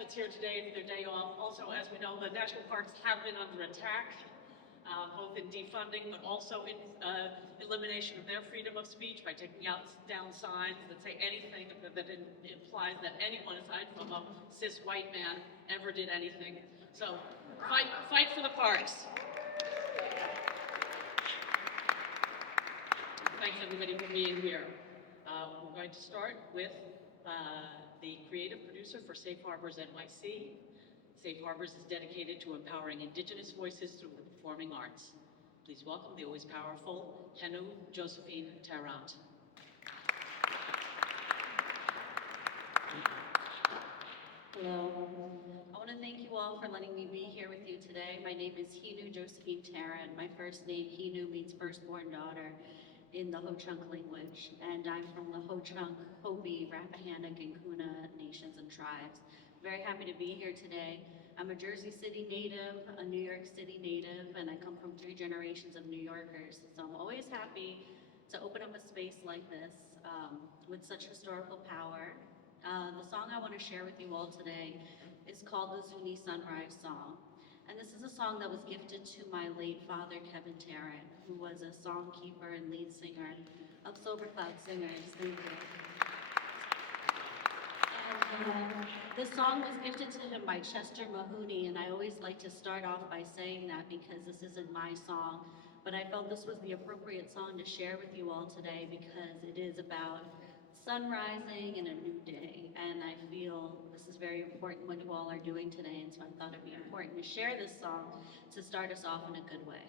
that's here today for their day off. Also, as we know, the national parks have been under attack, both in defunding, but also in elimination of their freedom of speech by taking down signs that say anything that implies that anyone aside from a cis white man ever did anything. So fight for the parks. Thanks everybody for being here. We're going to start with the creative producer for Safe Harbors NYC. Safe Harbors is dedicated to empowering Indigenous voices through the performing arts. Please welcome the always powerful Henu Josephine Tarrant. Hello. I want to thank you all for letting me be here with you today. My name is Henu Josephine Tarrant. My first name, Henu, means firstborn daughter in the Ho-Chunk language, and I'm from the Ho-Chunk, Hopi, Rappahannock, and Kuna nations and tribes. Very happy to be here today. I'm a Jersey City native, a New York City native, and I come from 3 generations of New Yorkers. So I'm always happy to open up a space like this with such historical power. The song I want to share with you all today is called the Zuni Sunrise Song. And this is a song that was gifted to my late father, Kevin Tarrant, who was a songkeeper and lead singer of Sober Cloud Singers. Thank you. And this song was gifted to him by Chester Mahoney, and I always like to start off by saying that because this isn't my song, but I felt this was the appropriate song to share with you all today because it is about sun rising and a new day, and I feel this is very important what you all are doing today, and so I thought it'd be important to share this song to start us off in a good way.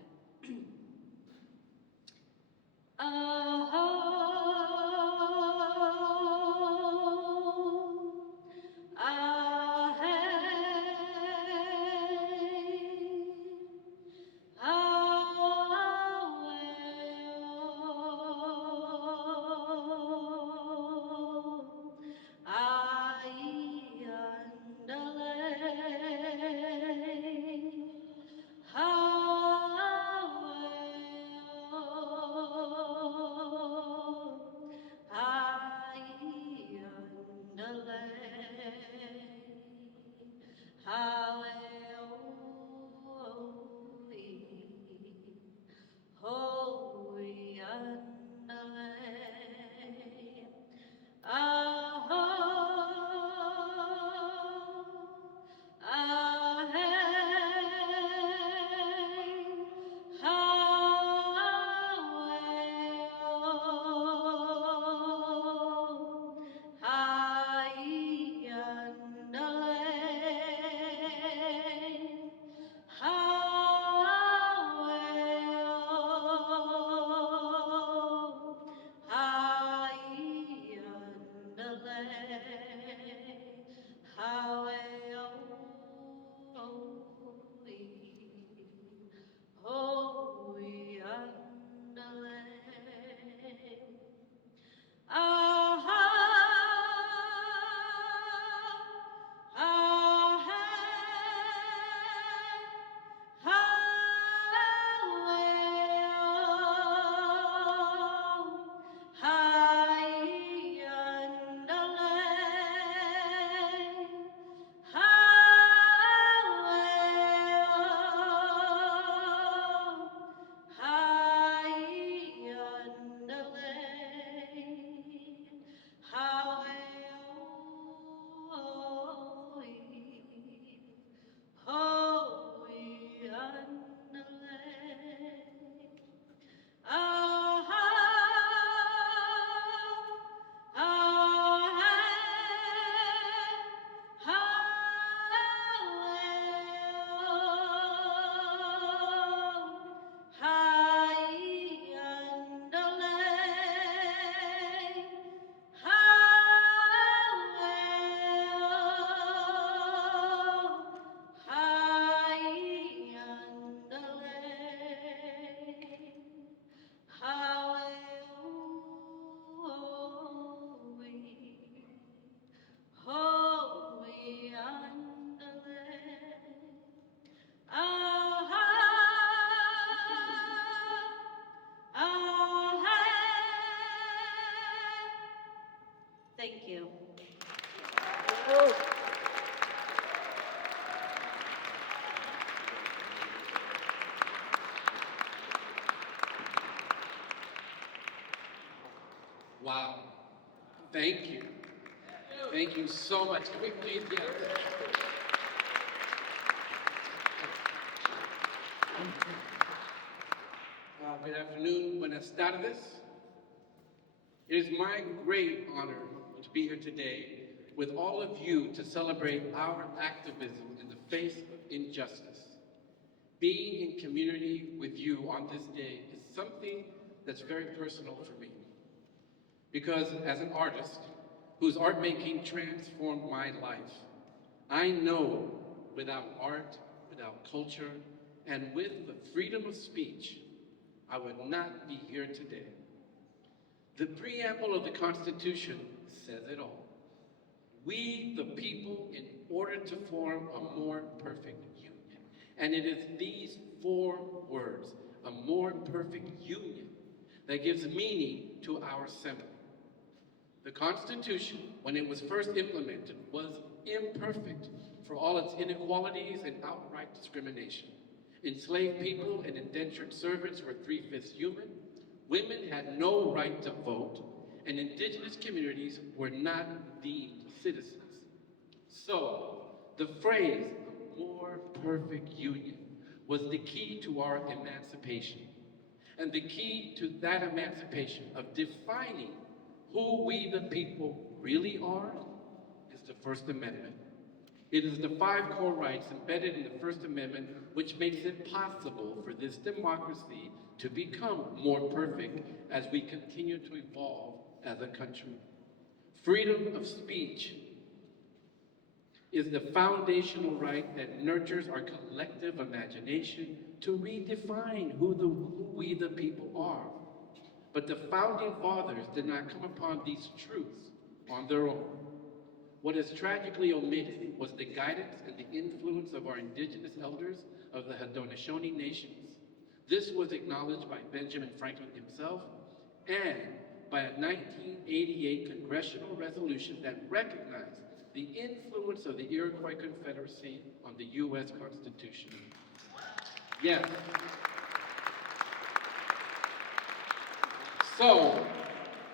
Thank you. Wow. Thank you. Thank you so much. Can we please get good afternoon. Buenas tardes. It is my great honor to be here today with all of you to celebrate our activism in the face of injustice. Being in community with you on this day is something that's very personal for me. Because as an artist whose art making transformed my life, I know without art, without culture, and with the freedom of speech, I would not be here today. The preamble of the Constitution says it all. We, the people, in order to form a more perfect union. And it is these 4 words, a more perfect union, that gives meaning to our assembly. The Constitution, when it was first implemented, was imperfect for all its inequalities and outright discrimination. Enslaved people and indentured servants were 3/5 human. Women had no right to vote, and indigenous communities were not deemed citizens. So, the phrase, more perfect union, was the key to our emancipation. And the key to that emancipation of defining who we the people really are is the First Amendment. It is the 5 core rights embedded in the First Amendment which makes it possible for this democracy to become more perfect as we continue to evolve as a country. Freedom of speech is the foundational right that nurtures our collective imagination to redefine who we the people are. But the founding fathers did not come upon these truths on their own. What is tragically omitted was the guidance and the influence of our indigenous elders of the Haudenosaunee nations. This was acknowledged by Benjamin Franklin himself and by a 1988 congressional resolution that recognized the influence of the Iroquois Confederacy on the U.S. Constitution. Yes. So,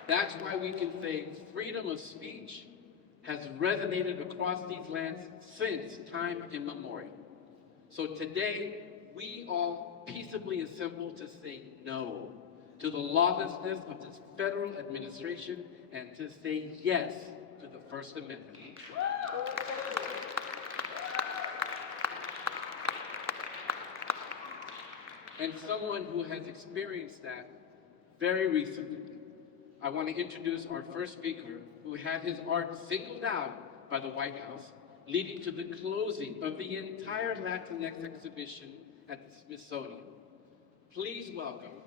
that's why we can say freedom of speech has resonated across these lands since time immemorial. So today, we all peaceably assemble to say no to the lawlessness of this federal administration and to say yes to the First Amendment. And someone who has experienced that very recently, I want to introduce our first speaker who had his art singled out by the White House, leading to the closing of the entire Latinx exhibition at the Smithsonian. Please welcome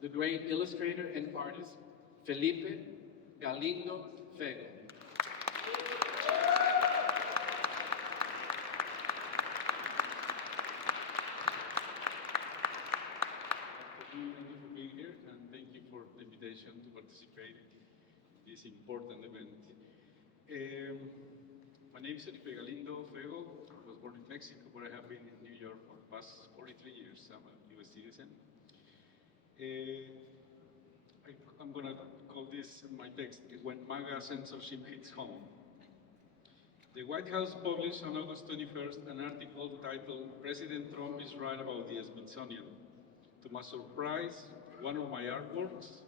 the great illustrator and artist, Felipe Galindo Fego. Thank you for being here, and thank you for the invitation to participate in this important event. My name is Felipe Galindo Fego. I was born in Mexico, but I have been in New York for the past 43 years. I'm a U.S. citizen. I'm going to call this my text, When MAGA Censorship Hits Home. The White House published on August 21st an article titled, President Trump is right about the Smithsonian. To my surprise, one of my artworks,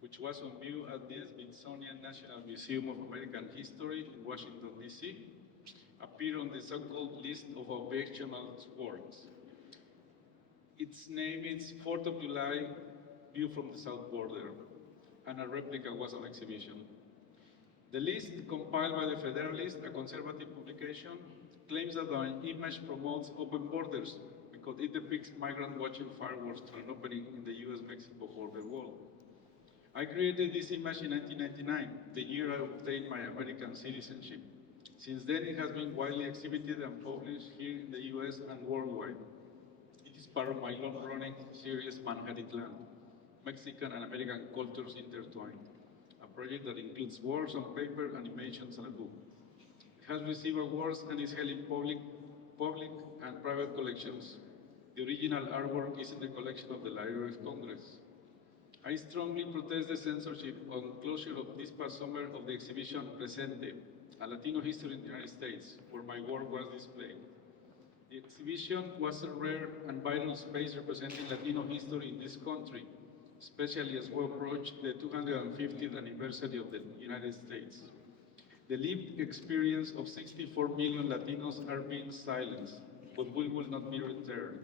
which was on view at the Smithsonian National Museum of American History in Washington, D.C., appeared on the so-called list of objectionable works. Its name is 4th of July, View from the South Border, and a replica was on exhibition. The list, compiled by the Federalist, a conservative publication, claims that the image promotes open borders because it depicts migrants watching fireworks to an opening in the U.S.-Mexico border wall. I created this image in 1999, the year I obtained my American citizenship. Since then, it has been widely exhibited and published here in the U.S. and worldwide. It is part of my long-running series, Manhattan, Mexican and American Cultures Intertwined, a project that includes works on paper, animations, and a book. It has received awards and is held in public and private collections. The original artwork is in the collection of the Library of Congress. I strongly protest the censorship on closure of this past summer of the exhibition Presente, a Latino history in the United States, where my work was displayed. The exhibition was a rare and vital space representing Latino history in this country, especially as we approach the 250th anniversary of the United States. The lived experience of 64 million Latinos are being silenced, but we will not be deterred.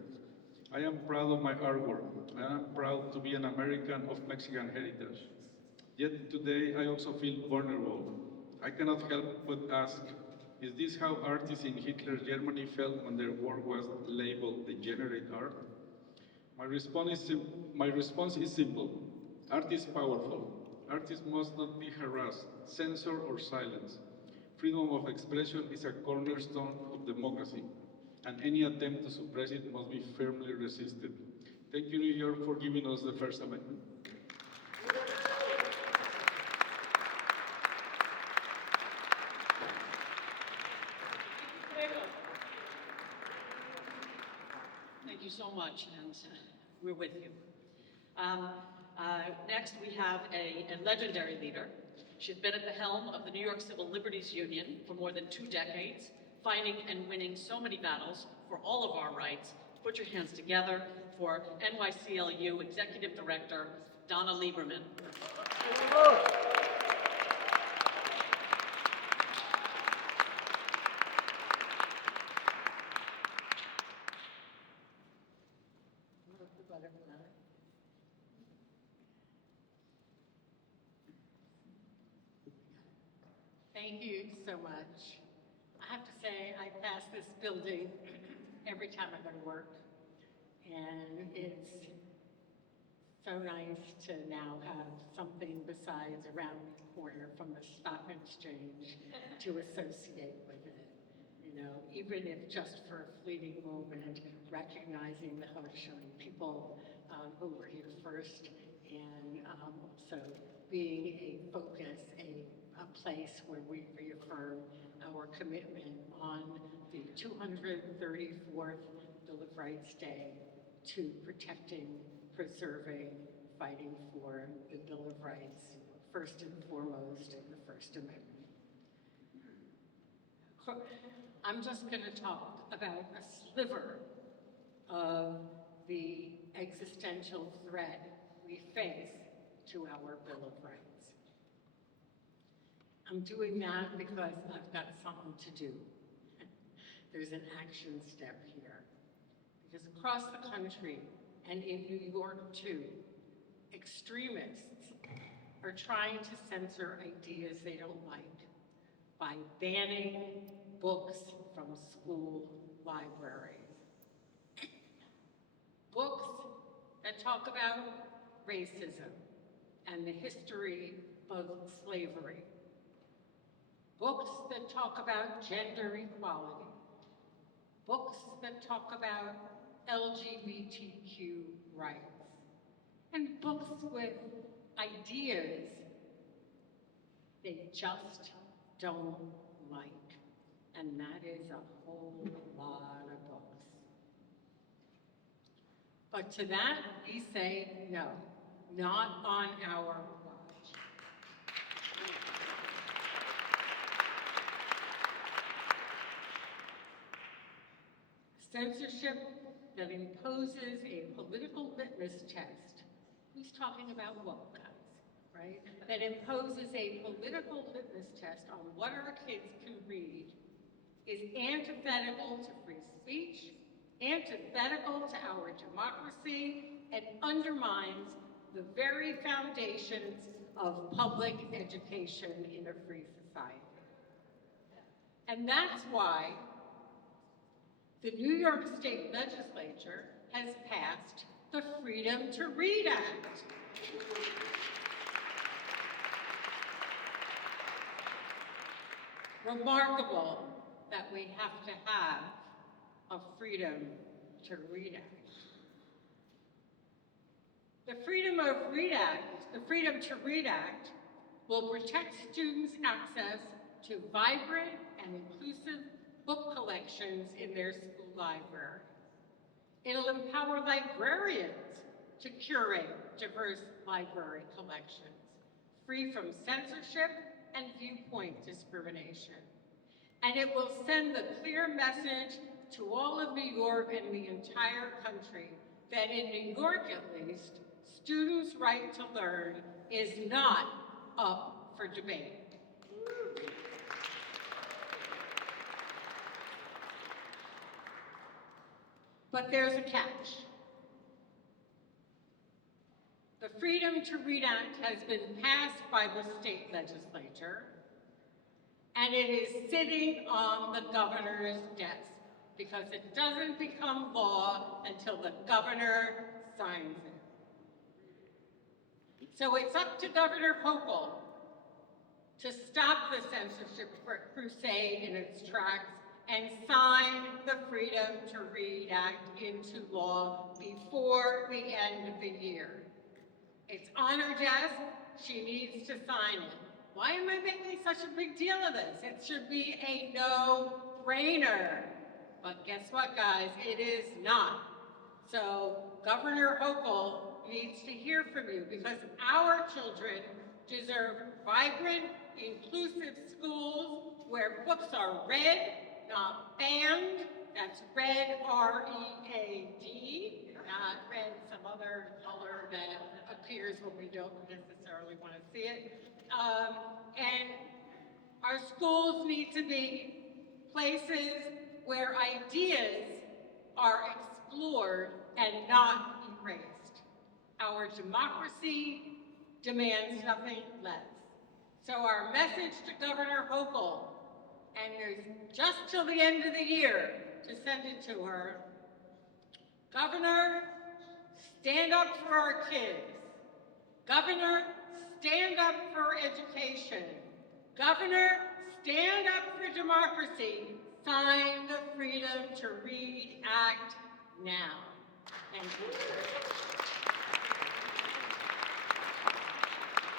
I am proud of my artwork, and I am proud to be an American of Mexican heritage. Yet today I also feel vulnerable. I cannot help but ask, is this how artists in Hitler's Germany felt when their work was labeled degenerate art? My response is simple. Art is powerful. Artists must not be harassed, censored, or silenced. Freedom of expression is a cornerstone of democracy, and any attempt to suppress it must be firmly resisted. Thank you, New York, for giving us the First Amendment. Thank you so much, and we're with you. Next, we have a legendary leader. She's been at the helm of the New York Civil Liberties Union for more than 2 decades, fighting and winning so many battles for all of our rights. Put your hands together for NYCLU Executive Director, Donna Lieberman. Thank you so much. I have to say, I pass this building every time I go to work, and it's so nice to now have something besides around the corner from the stock exchange to associate with it. You know, even if just for a fleeting moment, recognizing the Haudenosaunee people who were here first, and also being a focus, a place where we reaffirm our commitment on the 234th Bill of Rights Day to protecting, preserving, fighting for the Bill of Rights, first and foremost in the First Amendment. I'm just going to talk about a sliver of the existential threat we face to our Bill of Rights. I'm doing that because I've got something to do. There's an action step here. Because across the country, and in New York too, extremists are trying to censor ideas they don't like by banning books from school libraries. Books that talk about racism and the history of slavery. Books that talk about gender equality. Books that talk about LGBTQ rights. And books with ideas they just don't like. And that is a whole lot of books. But to that, we say no, not on our watch. Censorship that imposes a political litmus test. Who's talking about what, guys, right? That imposes a political litmus test on what our kids can read is antithetical to free speech, antithetical to our democracy, and undermines the very foundations of public education in a free society. And that's why the New York State Legislature has passed the Freedom to Read Act. Remarkable that we have to have a Freedom to Read Act. The Freedom to Read Act will protect students' access to vibrant and inclusive book collections in their school library. It'll empower librarians to curate diverse library collections, free from censorship and viewpoint discrimination. And it will send the clear message to all of New York and the entire country that in New York, at least, students' right to learn is not up for debate. But there's a catch. The Freedom to Read Act has been passed by the state legislature, and it is sitting on the governor's desk because it doesn't become law until the governor signs it. So it's up to Governor Hochul to stop the censorship crusade in its tracks and sign the Freedom to Read Act into law before the end of the year. It's on her desk, she needs to sign it. Why am I making such a big deal of this? It should be a no-brainer. But guess what, guys? It is not. So Governor Hochul needs to hear from you because our children deserve vibrant, inclusive schools where books are read, not banned. That's read, R-E-A-D, not read some other color that appears when we don't necessarily want to see it. And our schools need to be places where ideas are explored and not erased. Our democracy demands nothing less. So our message to Governor Hochul, and there's just till the end of the year to send it to her. Governor, stand up for our kids. Governor, stand up for education. Governor, stand up for democracy. Sign the Freedom to Read Act now. Thank you.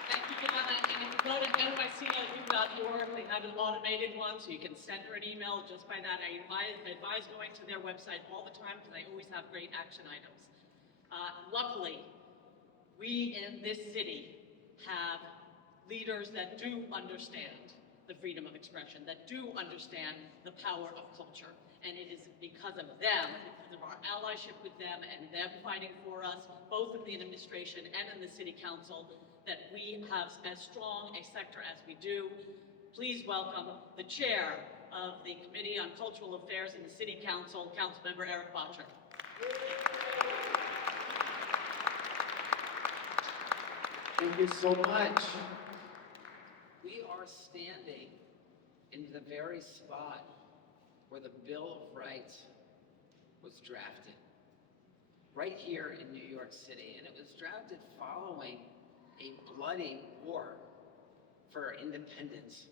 Thank you, Joanna. And if you go to nyclu.org, they have an automated one, so you can send her an email just by that. I advise going to their website all the time because they always have great action items. Luckily, we in this city have leaders that do understand the freedom of expression, that do understand the power of culture. And it is because of them, because of our allyship with them and them fighting for us, both in the administration and in the city council, that we have as strong a sector as we do. Please welcome the chair of the Committee on Cultural Affairs in the City Council, Councilmember Eric Botcher. Thank you so much. We are standing in the very spot where the Bill of Rights was drafted, right here in New York City. And it was drafted following a bloody war for independence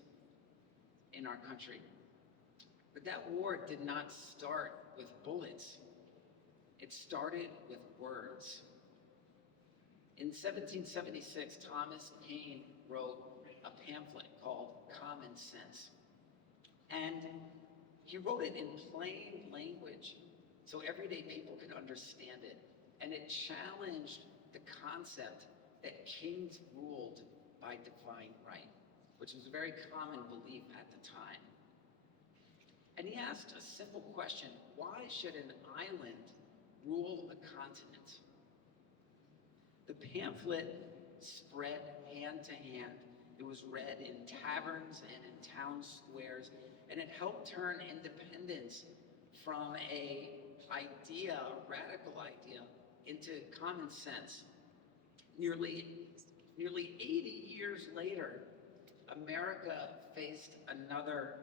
in our country. But that war did not start with bullets. It started with words. In 1776, Thomas Paine wrote a pamphlet called Common Sense. And he wrote it in plain language so everyday people could understand it. And it challenged the concept that kings ruled by divine right, which was a very common belief at the time. And he asked a simple question: why should an island rule a continent? The pamphlet spread hand to hand. It was read in taverns and in town squares, and it helped turn independence from a radical idea, into common sense. Nearly 80 years later, America faced another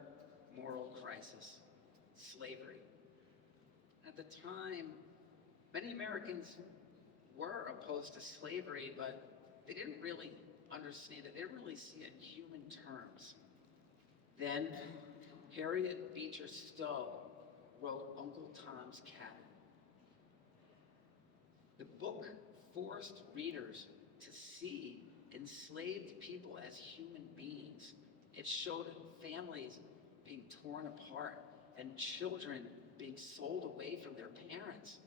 moral crisis: slavery. At the time, many Americans were opposed to slavery, but they didn't really understand it. They didn't really see it in human terms. Then Harriet Beecher Stowe wrote Uncle Tom's Cabin. The book forced readers to see enslaved people as human beings. It showed families being torn apart and children being sold away from their parents.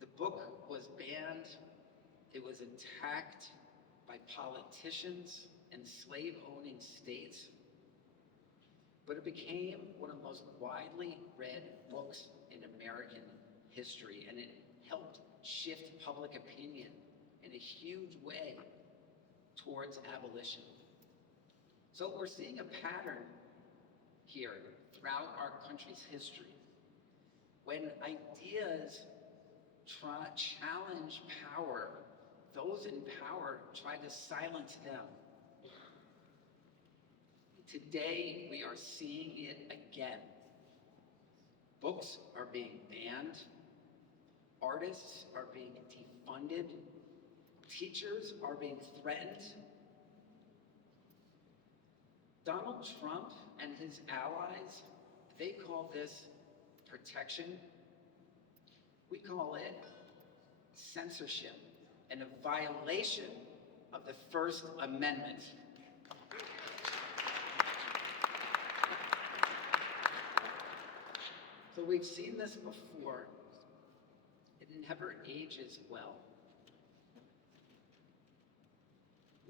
The book was banned, it was attacked by politicians and slave-owning states, but it became one of the most widely read books in American history, and it helped shift public opinion in a huge way towards abolition. So we're seeing a pattern here throughout our country's history. When ideas challenge power, those in power try to silence them. Today, we are seeing it again. Books are being banned, artists are being defunded, teachers are being threatened. Donald Trump and his allies, they call this protection. We call it censorship and a violation of the First Amendment. So we've seen this before. It never ages well.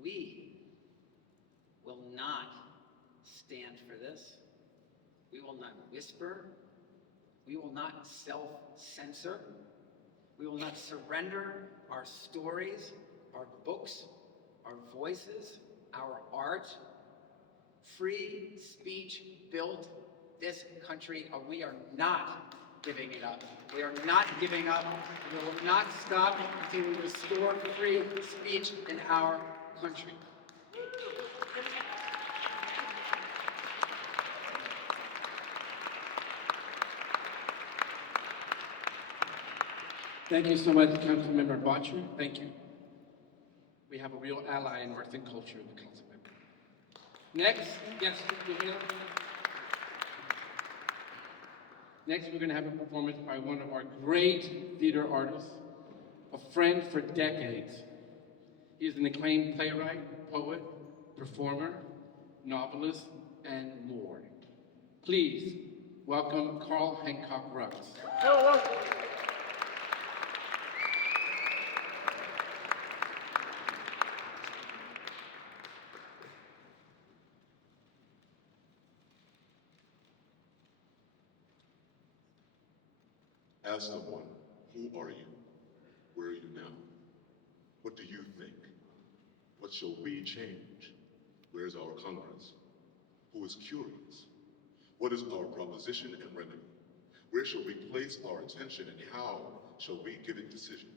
We will not stand for this. We will not whisper. We will not self-censor. We will not surrender our stories, our books, our voices, our art. Free speech built this country, and we are not giving it up. We are not giving up. We will not stop until we restore free speech in our country. Thank you so much, Councilmember Botcher. Thank you. We have a real ally in arts and culture in the council member. Next, yes, Emilio. Next, we're going to have a performance by one of our great theater artists, a friend for decades. He is an acclaimed playwright, poet, performer, novelist, and more. Please welcome Carl Hancock Rux. Ask someone, who are you? Where are you now? What do you think? What shall we change? Where's our Congress? Who is curious? What is our proposition and remedy? Where shall we place our attention and how shall we give it decision?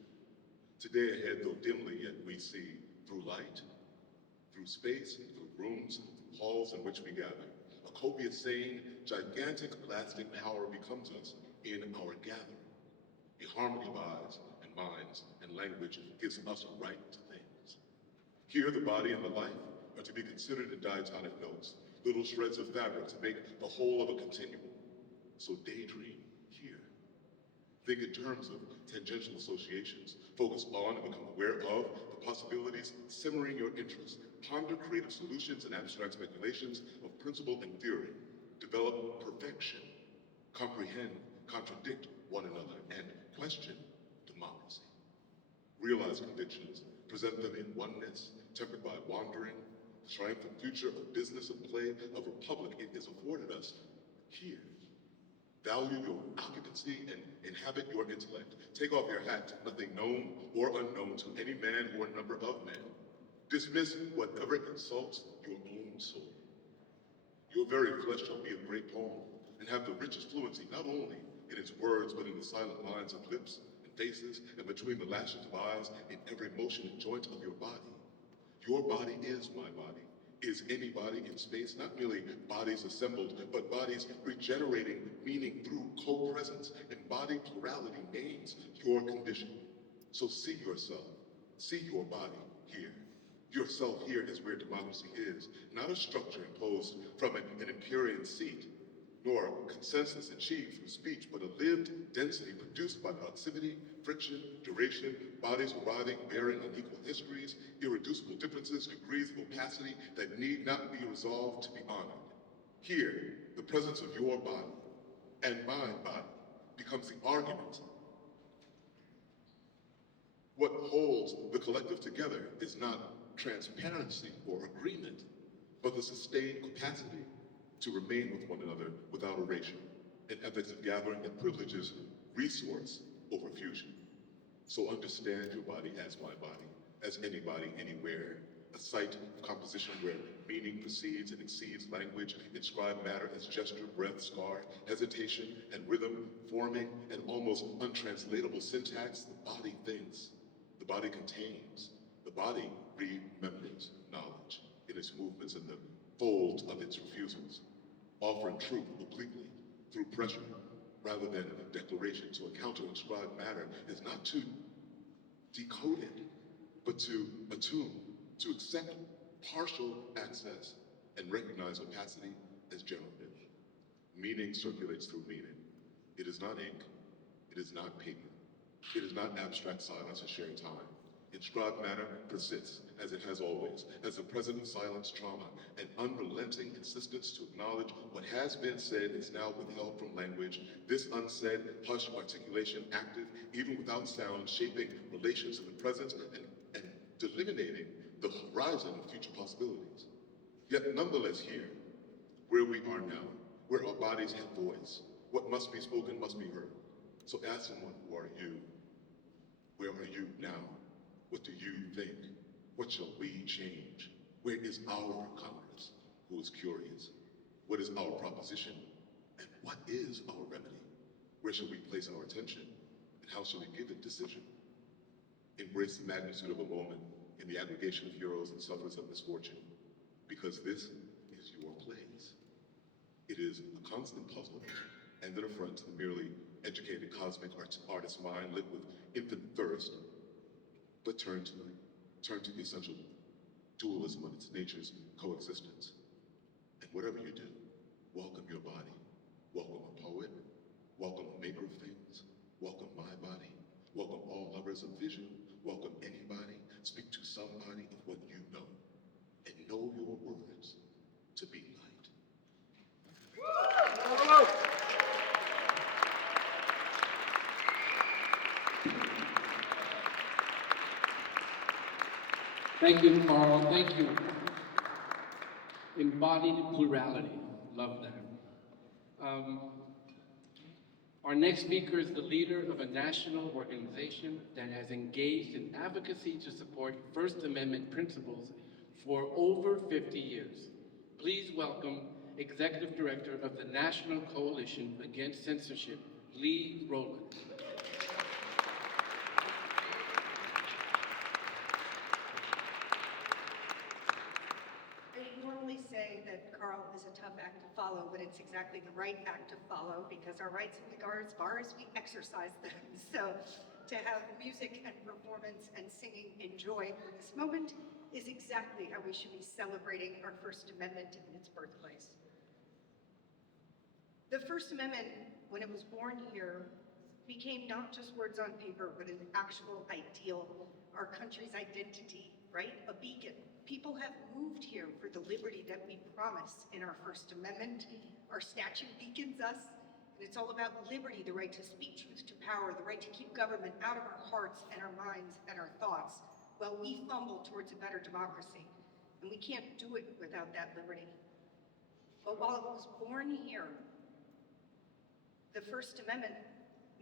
Today ahead, though dimly, yet we see through light, through space, through rooms, through halls in which we gather. A copious saying, gigantic lasting power becomes us in our gathering. A harmony of eyes and minds and language gives us a right to things. Here, the body and the life are to be considered in diatonic notes, little shreds of fabric to make the whole of a continuum. So daydream here. Think in terms of tangential associations. Focus on and become aware of the possibilities simmering your interest. Ponder creative solutions and abstract speculations of principle and theory. Develop perfection. Comprehend, contradict one another, and question democracy. Realize convictions, present them in oneness, tempered by wandering. The triumphant future of business, of play, of republic, it is afforded us here. Value your occupancy and inhabit your intellect. Take off your hat to nothing known or unknown to any man or number of men. Dismiss whatever insults your own soul. Your very flesh shall be a great poem and have the richest fluency, not only in its words, but in the silent lines of lips and faces and between the lashes of eyes in every motion and joint of your body. Your body is my body. Is any body in space, not merely bodies assembled, but bodies regenerating meaning through co-presence, and body plurality names your condition. So see yourself, see your body here. Yourself here is where democracy is, not a structure imposed from an Empyrean seat, nor consensus achieved through speech, but a lived density produced by proximity, friction, duration, bodies arriving, bearing unequal histories, irreducible differences, degrees of opacity that need not be resolved to be honored. Here, the presence of your body and my body becomes the argument What holds the collective together is not transparency or agreement, but the sustained capacity to remain with one another without erasure, an ethics of gathering that privileges resource over fusion. So understand your body as my body, as anybody, anywhere, a site of composition where meaning precedes and exceeds language, inscribed matter as gesture, breath, scar, hesitation, and rhythm, forming an almost untranslatable syntax. The body thinks, the body contains, the body remembers knowledge in its movements and the folds of its refusals, offering truth obliquely through pressure rather than declaration. To encounter inscribed matter is not to decode it, but to attune, to accept partial access and recognize opacity as generative. Meaning circulates through meaning. It is not ink, it is not paper. It is not abstract silence or shared time. Inscribed matter persists, as it has always, as a present of silence trauma, an unrelenting insistence to acknowledge what has been said is now withheld from language. This unsaid, hushed articulation active, even without sound, shaping relations in the present and delineating the horizon of future possibilities. Yet nonetheless here, where we are now, where our bodies have voice, what must be spoken must be heard. So ask someone, who are you? Where are you now? What do you think? What shall we change? Where is our Congress, who is curious? What is our proposition? And what is our remedy? Where shall we place our attention? And how shall we give it decision? Embrace the magnitude of a moment in the aggregation of heroes and sufferers of misfortune, because this is your place. It is a constant puzzle and an affront to the merely educated cosmic artist mind lit with infinite thirst, but turn to the essential dualism of its nature's coexistence. And whatever you do, welcome your body, welcome a poet, welcome a maker of things, welcome my body, welcome all lovers of vision, welcome anybody, speak to somebody of what you know, and know your words to be light. Thank you, Carl. Thank you. Embodied plurality. Love that. Our next speaker is the leader of a national organization that has engaged in advocacy to support First Amendment principles for over 50 years. Please welcome Executive Director of the National Coalition Against Censorship, Lee Rowland. Say that Carl is a tough act to follow, but it's exactly the right act to follow because our rights are as far as we exercise them. So to have music and performance and singing and joy for this moment is exactly how we should be celebrating our First Amendment in its birthplace. The First Amendment, when it was born here, became not just words on paper, but an actual ideal, our country's identity, right? A beacon. People have moved here for the liberty that we promise in our First Amendment. Our statute beacons us, and it's all about liberty, the right to speak truth to power, the right to keep government out of our hearts and our minds and our thoughts while we fumble towards a better democracy. And we can't do it without that liberty. But while it was born here, the First Amendment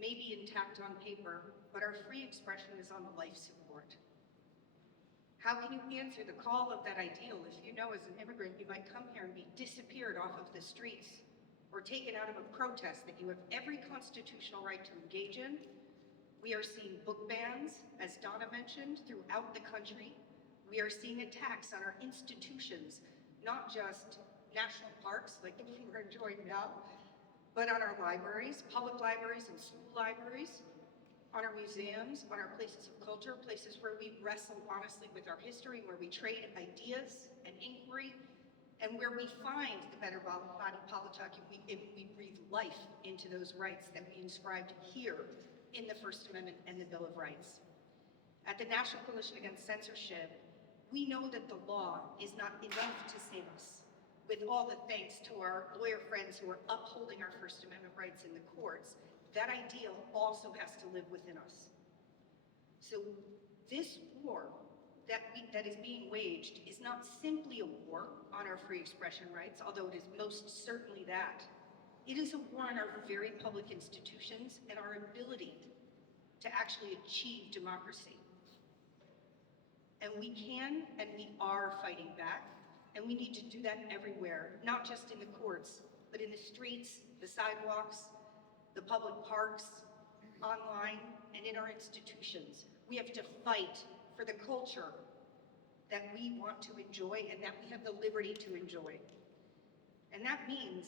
may be intact on paper, but our free expression is on life support. How can you answer the call of that ideal if you know as an immigrant you might come here and be disappeared off of the streets or taken out of a protest that you have every constitutional right to engage in? We are seeing book bans, as Donna mentioned, throughout the country. We are seeing attacks on our institutions, not just national parks like the one we're enjoying now, but on our libraries, public libraries and school libraries, on our museums, on our places of culture, places where we wrestle honestly with our history, where we trade ideas and inquiry, and where we find the better body politic if we breathe life into those rights that we inscribed here in the First Amendment and the Bill of Rights. At the National Coalition Against Censorship, we know that the law is not enough to save us. With all the thanks to our lawyer friends who are upholding our First Amendment rights in the courts, that ideal also has to live within us. So this war that is being waged is not simply a war on our free expression rights, although it is most certainly that. It is a war on our very public institutions and our ability to actually achieve democracy. And we can and we are fighting back, and we need to do that everywhere, not just in the courts, but in the streets, the sidewalks, the public parks, online, and in our institutions. We have to fight for the culture that we want to enjoy and that we have the liberty to enjoy. And that means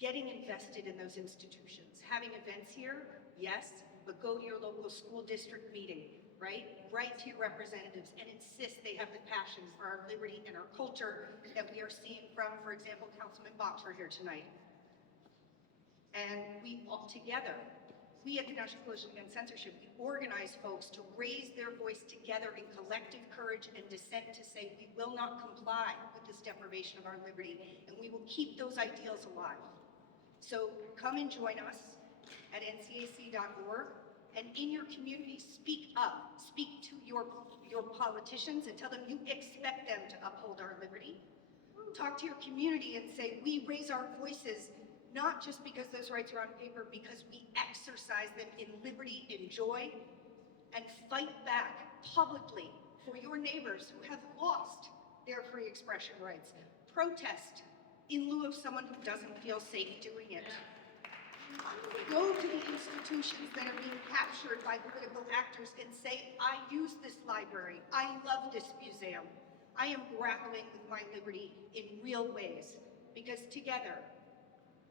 getting invested in those institutions. Having events here, yes, but go to your local school district meeting, right? Write to your representatives and insist they have the passion for our liberty and our culture that we are seeing from, for example, Councilman Boxer here tonight. And we all together, we at the National Coalition Against Censorship, we organize folks to raise their voice together in collective courage and dissent to say we will not comply with this deprivation of our liberty, and we will keep those ideals alive. So come and join us at ncac.org, and in your community, speak up. Speak to your politicians and tell them you expect them to uphold our liberty. Talk to your community and say we raise our voices not just because those rights are on paper, because we exercise them in liberty and joy, and fight back publicly for your neighbors who have lost their free expression rights. Protest in lieu of someone who doesn't feel safe doing it. Go to the institutions that are being captured by political actors and say, I use this library, I love this museum, I am grappling with my liberty in real ways, because together,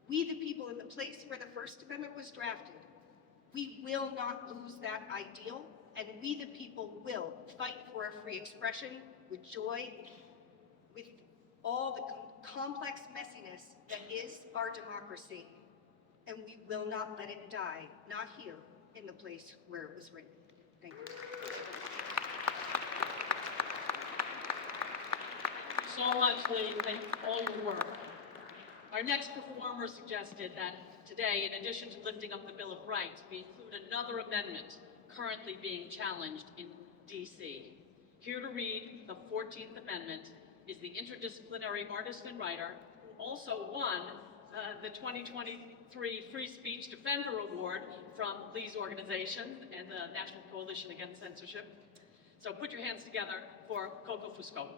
we, the people in the place where the First Amendment was drafted, we will not lose that ideal, and we, the people, will fight for our free expression with joy, with all the complex messiness that is our democracy, and we will not let it die, not here in the place where it was written. Thank you. So much, Lee. Thank you for all your work. Our next performer suggested that today, in addition to lifting up the Bill of Rights, we include another amendment currently being challenged in DC. Here to read the 14th Amendment is the interdisciplinary artist and writer who also won the 2023 Free Speech Defender Award from Lee's organization and the National Coalition Against Censorship. So put your hands together for Coco Fusco.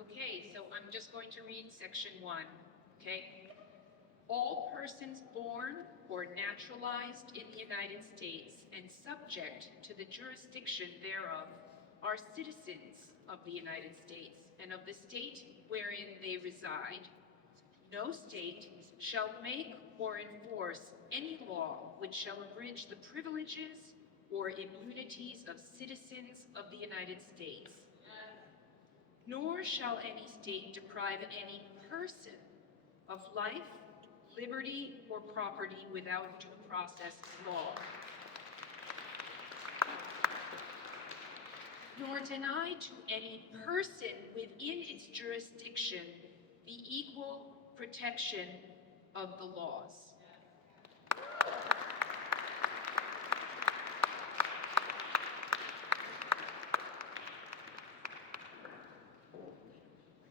Okay, so I'm just going to read section 1, okay? All persons born or naturalized in the United States and subject to the jurisdiction thereof are citizens of the United States and of the state wherein they reside. No state shall make or enforce any law which shall abridge the privileges or immunities of citizens of the United States. Nor shall any state deprive any person of life, liberty, or property without due process of law. Nor deny to any person within its jurisdiction the equal protection of the laws.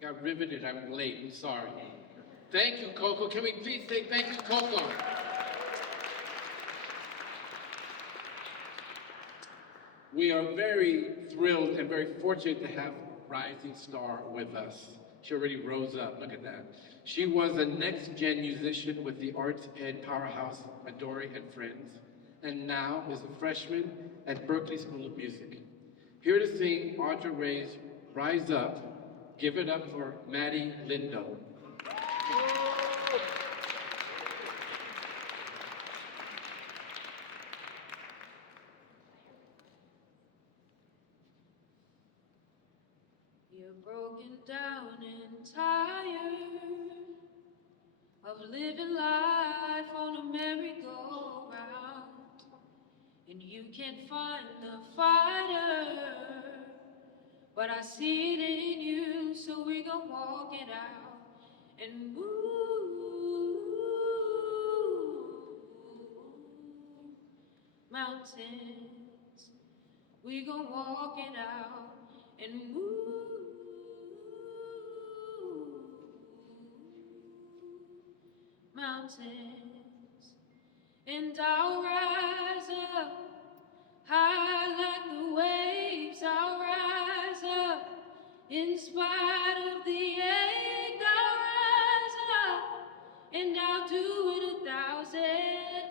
I got riveted, I'm late, I'm sorry. Thank you, Coco. Can we please say thank you, Coco? We are very thrilled and very fortunate to have a rising star with us. She already rose up, look at that. She was a next-gen musician with the arts ed powerhouse Midori and Friends, and now is a freshman at Berklee School of Music. Here to sing Audra Ray's Rise Up, give it up for Maddie Lindo. You're broken down and tired of living life on a merry-go-round, and you can't find the fighter, but I see it in you, so we gon' walk it out. and move mountains. We gon' walk it out and move mountains. And I'll rise up high like the waves. I'll rise up in spite of the ache. I'll rise up and I'll do it 1,000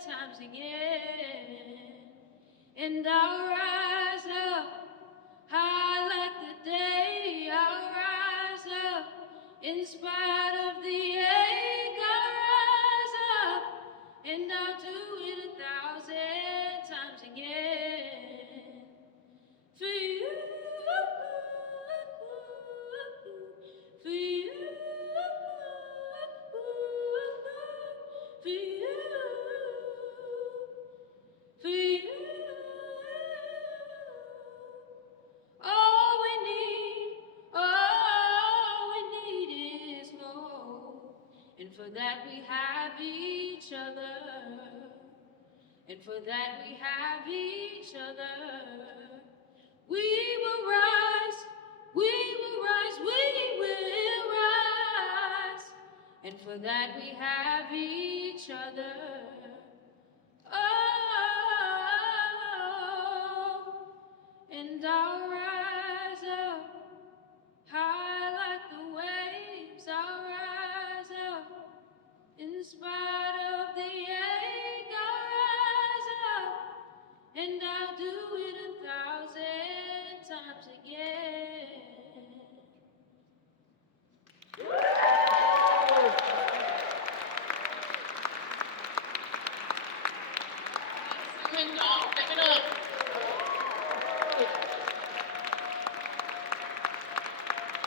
times again. And I'll rise up high like the day. I'll rise up in spite of the ache. I'll rise up and I'll do it 1,000 times again. For you, for you, for you, for you. All we need is love. And for that we have each other. And for that we have each other. We will rise, we will rise, we will rise. And for that we have each other. Oh, and I'll rise up high like the waves. I'll rise up in spite of the ache. I'll rise up and I'll do it 1,000 times again. Window, pick it up.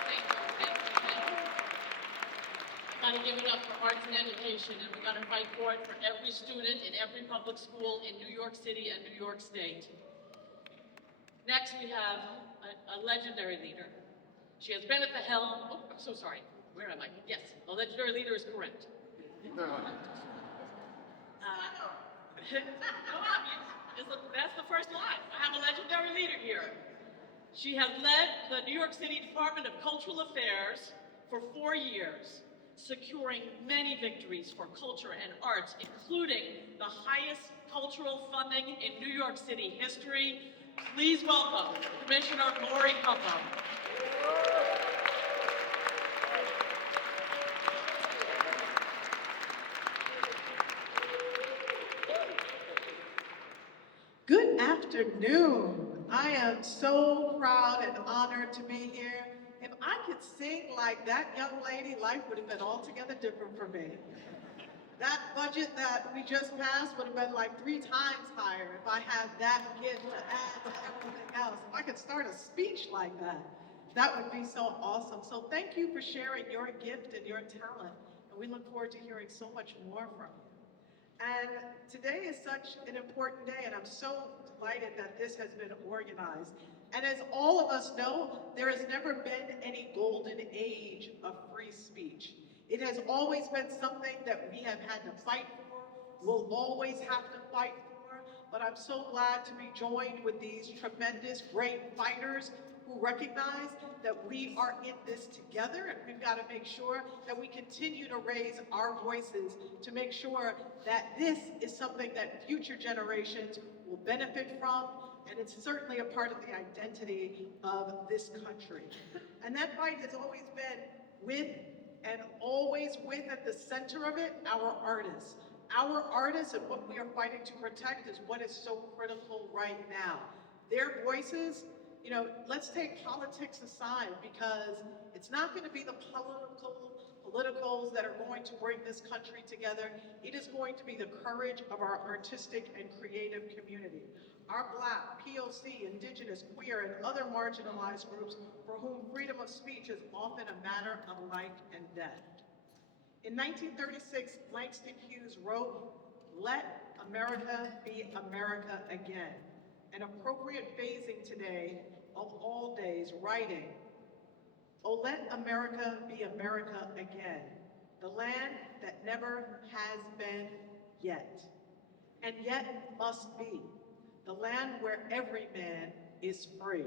Thank you. Gotta give it up for arts and education, and we gotta fight for it for every student in every public school in New York City and New York State. Next, we have a legendary leader. She has been at the helm, oh, I'm so sorry, where am I? Yes, a legendary leader is correct. That's the first line. I have a legendary leader here. She has led the New York City Department of Cultural Affairs for 4 years, securing many victories for culture and arts, including the highest cultural funding in New York City history. Please welcome Commissioner Lori Coco. Good afternoon. I am so proud and honored to be here. If I could sing like that young lady, life would have been altogether different for me. That budget that we just passed would have been like 3 times higher if I had that gift to add to everything else. If I could start a speech like that, that would be so awesome. So thank you for sharing your gift and your talent. And we look forward to hearing so much more from you. And today is such an important day, and I'm so delighted that this has been organized. And as all of us know, there has never been any golden age of free speech. It has always been something that we have had to fight for, we'll always have to fight for, but I'm so glad to be joined with these tremendous, great fighters who recognize that we are in this together, and we've got to make sure that we continue to raise our voices to make sure that this is something that future generations will benefit from, and it's certainly a part of the identity of this country. And that fight has always been with, and always with at the center of it, our artists. Our artists and what we are fighting to protect is what is so critical right now. Their voices, you know, let's take politics aside, because it's not going to be the politicals that are going to bring this country together. It is going to be the courage of our artistic and creative community. Our Black, POC, Indigenous, queer, and other marginalized groups for whom freedom of speech is often a matter of life and death. In 1936, Langston Hughes wrote, "Let America be America again." An appropriate phrasing today of all days, writing, "Oh, let America be America again." the land that never has been yet, and yet must be, the land where every man is free.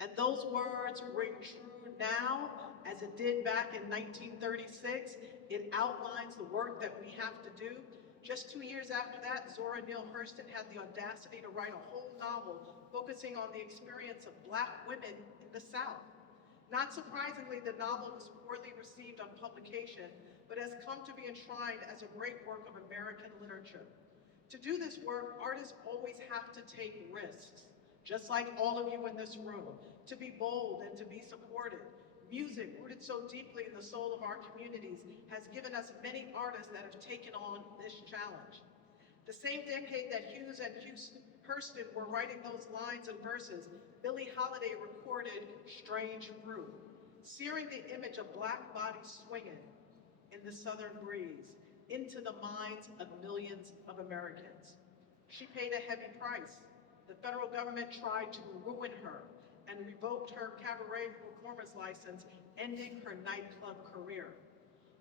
And those words ring true now as it did back in 1936. It outlines the work that we have to do. Just 2 years after that, Zora Neale Hurston had the audacity to write a whole novel focusing on the experience of Black women in the South. Not surprisingly, the novel was poorly received on publication, but has come to be enshrined as a great work of American literature. To do this work, artists always have to take risks, just like all of you in this room, to be bold and to be supported. Music, rooted so deeply in the soul of our communities, has given us many artists that have taken on this challenge. The same decade that Hughes and Hurston were writing those lines and verses, Billie Holiday recorded Strange Fruit, searing the image of Black bodies swinging in the southern breeze into the minds of millions of Americans. She paid a heavy price. The federal government tried to ruin her and revoked her cabaret performance license, ending her nightclub career.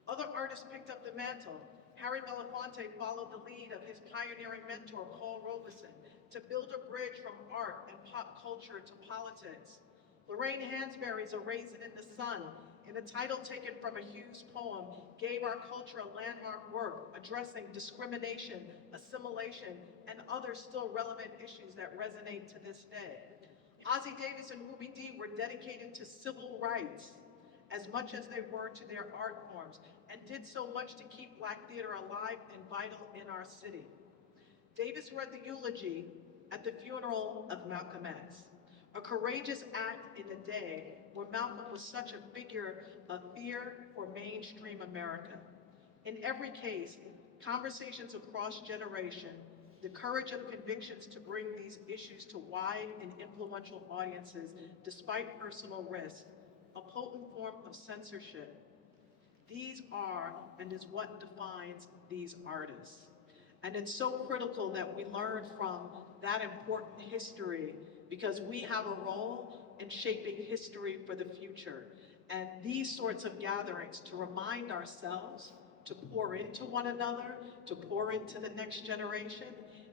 Other artists picked up the mantle. Harry Belafonte followed the lead of his pioneering mentor, Paul Robeson, to build a bridge from art and pop culture to politics. Lorraine Hansberry's A Raisin in the Sun, in a title taken from a Hughes poem, gave our culture a landmark work addressing discrimination, assimilation, and other still relevant issues that resonate to this day. Ossie Davis and Ruby Dee were dedicated to civil rights as much as they were to their art forms, and did so much to keep Black theater alive and vital in our city. Davis read the eulogy at the funeral of Malcolm X, a courageous act in a day where Malcolm was such a figure of fear for mainstream America. In every case, conversations across generation, the courage of convictions to bring these issues to wide and influential audiences despite personal risk, a potent form of censorship. These are and is what defines these artists. And it's so critical that we learn from that important history because we have a role in shaping history for the future. And these sorts of gatherings to remind ourselves, to pour into one another, to pour into the next generation,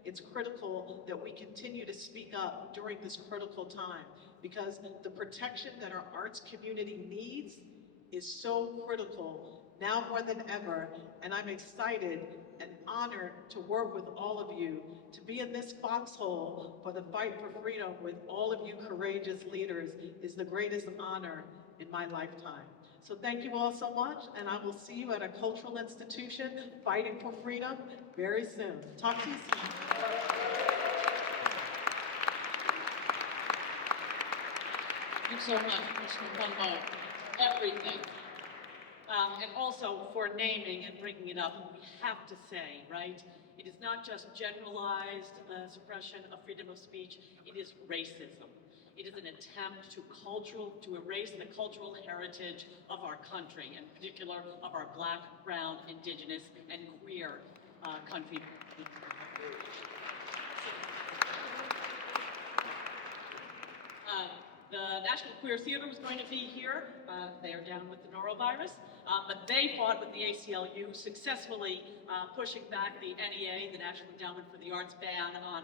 it's critical that we continue to speak up during this critical time because the protection that our arts community needs is so critical now more than ever, and I'm excited and honored to work with all of you, to be in this foxhole for the fight for freedom with all of you courageous leaders is the greatest honor in my lifetime. So thank you all so much, and I will see you at a cultural institution fighting for freedom very soon. Talk to you soon. Thank you so much, Commissioner Coco. Everything. And also for naming and bringing it up, we have to say, right? It is not just generalized suppression of freedom of speech, it is racism. It is an attempt to erase the cultural heritage of our country, in particular of our Black, brown, indigenous, and queer country. The National Queer Theater was going to be here. They are down with the norovirus, but they fought with the ACLU, successfully pushing back the NEA, the National Endowment for the Arts, ban on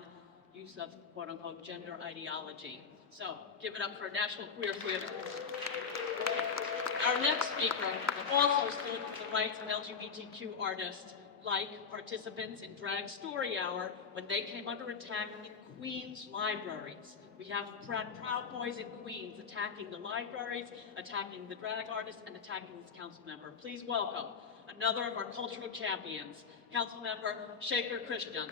use of quote-unquote gender ideology. So, give it up for National Queer Theater. Our next speaker also stood for the rights of LGBTQ artists, like participants in Drag Story Hour when they came under attack in Queens libraries. We have Proud Boys in Queens attacking the libraries, attacking the drag artists, and attacking this council member. Please welcome another of our cultural champions, Council Member Shaker Christian.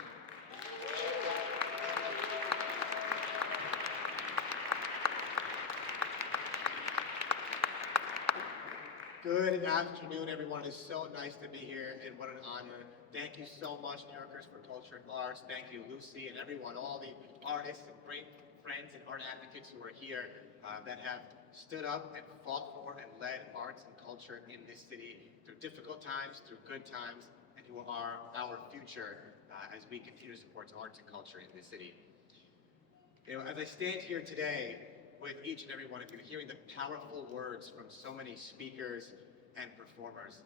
Good afternoon, everyone. It's so nice to be here, and what an honor. Thank you so much, New Yorkers, for Culture and Arts. Thank you, Lucy, and everyone, all the artists and great friends and art advocates who are here that have stood up and fought for and led arts and culture in this city through difficult times, through good times, and who are our future as we continue to support arts and culture in this city. You know, as I stand here today, with each and every one of you, hearing the powerful words from so many speakers and performers,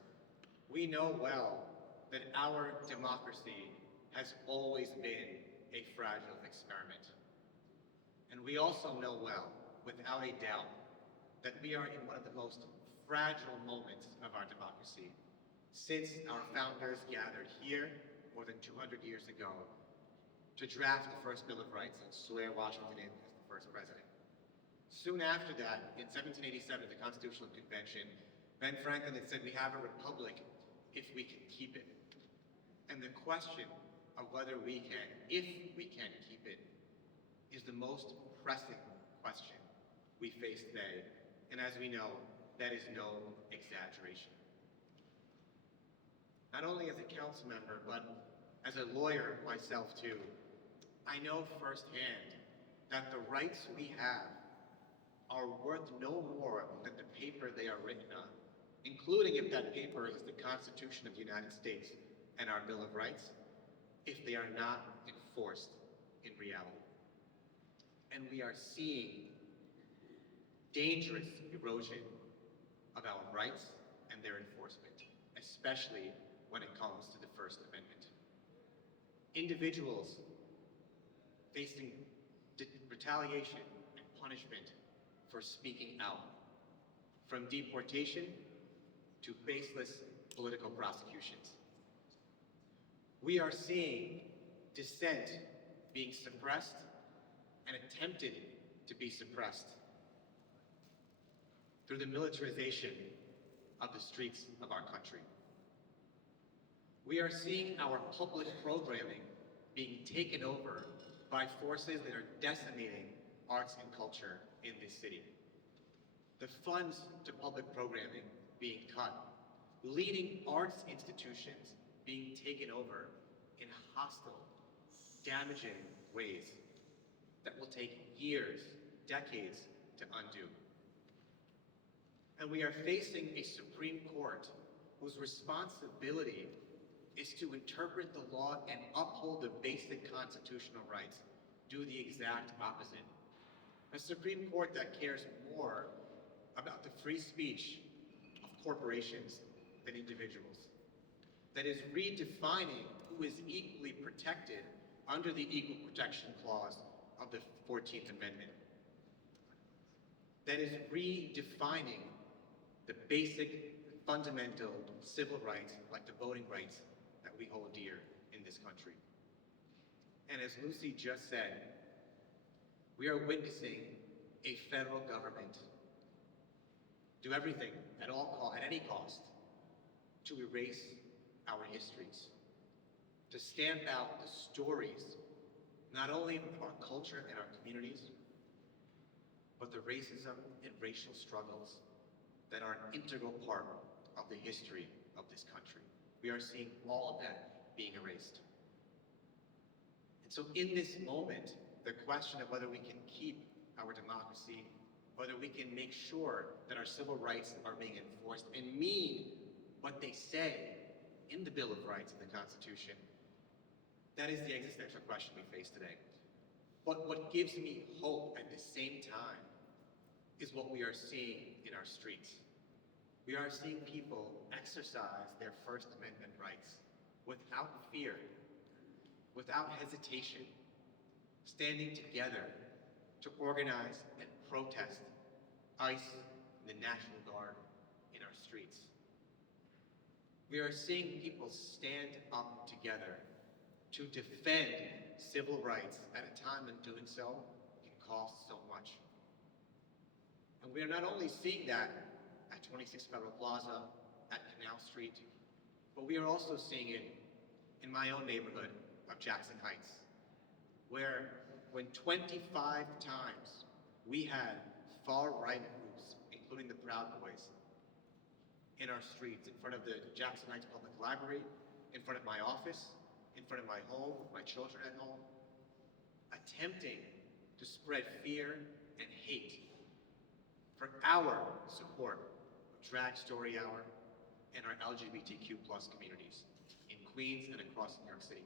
We know well that our democracy has always been a fragile experiment. And we also know well, without a doubt, that we are in one of the most fragile moments of our democracy since our founders gathered here more than 200 years ago to draft the first Bill of Rights and swear Washington in as the first president. Soon after that, in 1787, the Constitutional Convention, Ben Franklin had said, we have a republic if we can keep it. And the question of whether we can, if we can keep it, is the most pressing question we face today. And as we know, that is no exaggeration. Not only as a council member, but as a lawyer myself too, I know firsthand that the rights we have are worth no more than the paper they are written on, including if that paper is the Constitution of the United States and our Bill of Rights, if they are not enforced in reality. And we are seeing dangerous erosion of our rights and their enforcement, especially when it comes to the First Amendment. Individuals facing retaliation and punishment for speaking out, from deportation to baseless political prosecutions. We are seeing dissent being suppressed and attempted to be suppressed through the militarization of the streets of our country. We are seeing our public programming being taken over by forces that are decimating arts and culture in this city. The funds to public programming being cut, leading arts institutions being taken over in hostile, damaging ways that will take years, decades to undo. And we are facing a Supreme Court whose responsibility is to interpret the law and uphold the basic constitutional rights, do the exact opposite. A Supreme Court that cares more about the free speech of corporations than individuals, that is redefining who is equally protected under the Equal Protection Clause of the 14th Amendment, that is redefining the basic fundamental civil rights, like the voting rights that we hold dear in this country. And as Lucy just said, we are witnessing a federal government do everything at any cost to erase our histories, to stamp out the stories, not only of our culture and our communities, but the racism and racial struggles that are an integral part of the history of this country. We are seeing all of that being erased. And so in this moment, the question of whether we can keep our democracy, whether we can make sure that our civil rights are being enforced and mean what they say in the Bill of Rights and the Constitution, that is the existential question we face today. But what gives me hope at the same time is what we are seeing in our streets. We are seeing people exercise their First Amendment rights without fear, without hesitation, standing together to organize and protest ICE and the National Guard in our streets. We are seeing people stand up together to defend civil rights at a time when doing so can cost so much. And we are not only seeing that at 26 Federal Plaza, at Canal Street, but we are also seeing it in my own neighborhood of Jackson Heights, where when 25 times we had far-right groups, including the Proud Boys, in our streets, in front of the Jackson Heights Public Library, in front of my office, in front of my home, with my children at home, attempting to spread fear and hate for our support of Drag Story Hour and our LGBTQ+ communities in Queens and across New York City.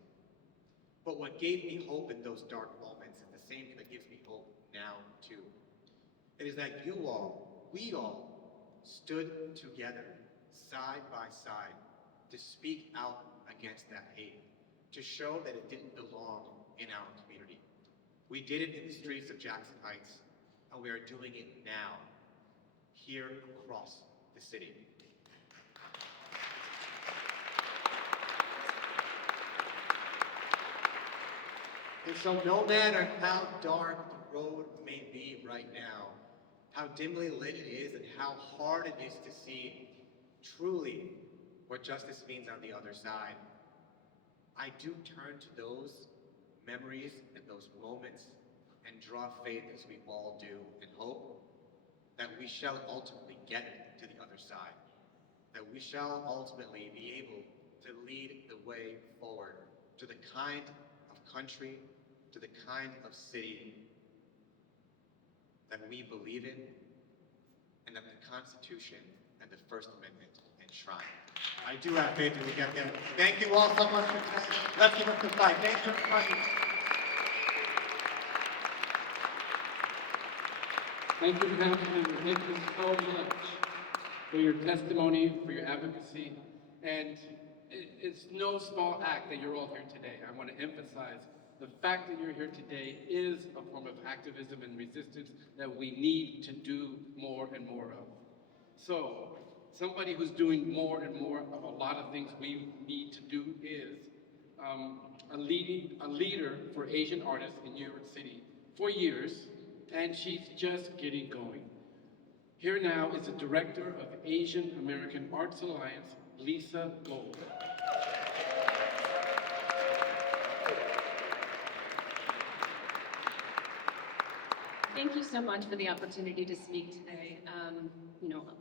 But what gave me hope in those dark moments is the same thing that gives me hope now too. It is that we all stood together, side by side, to speak out against that hate, to show that it didn't belong in our community. We did it in the streets of Jackson Heights, and we are doing it now, here across the city. And so no matter how dark the road may be right now, how dimly lit it is, and how hard it is to see truly what justice means on the other side, I do turn to those memories and those moments and draw faith, as we all do, and hope that we shall ultimately get to the other side, that we shall ultimately be able to lead the way forward to the kind of country, to the kind of city that we believe in, and that the Constitution and the First Amendment enshrine. I do have faith that we get there. Thank you all so much for today. Let's give up the fight. Thank you, everybody. Thank you, Councilman. Thank you so much for your testimony, for your advocacy. And it's no small act that you're all here today. I want to emphasize the fact that you're here today is a form of activism and resistance that we need to do more and more of. So, somebody who's doing more and more of a lot of things we need to do is a leader for Asian artists in New York City for years, and she's just getting going. Here now is the director of Asian American Arts Alliance, Lisa Gold. Thank you so much for the opportunity to speak today.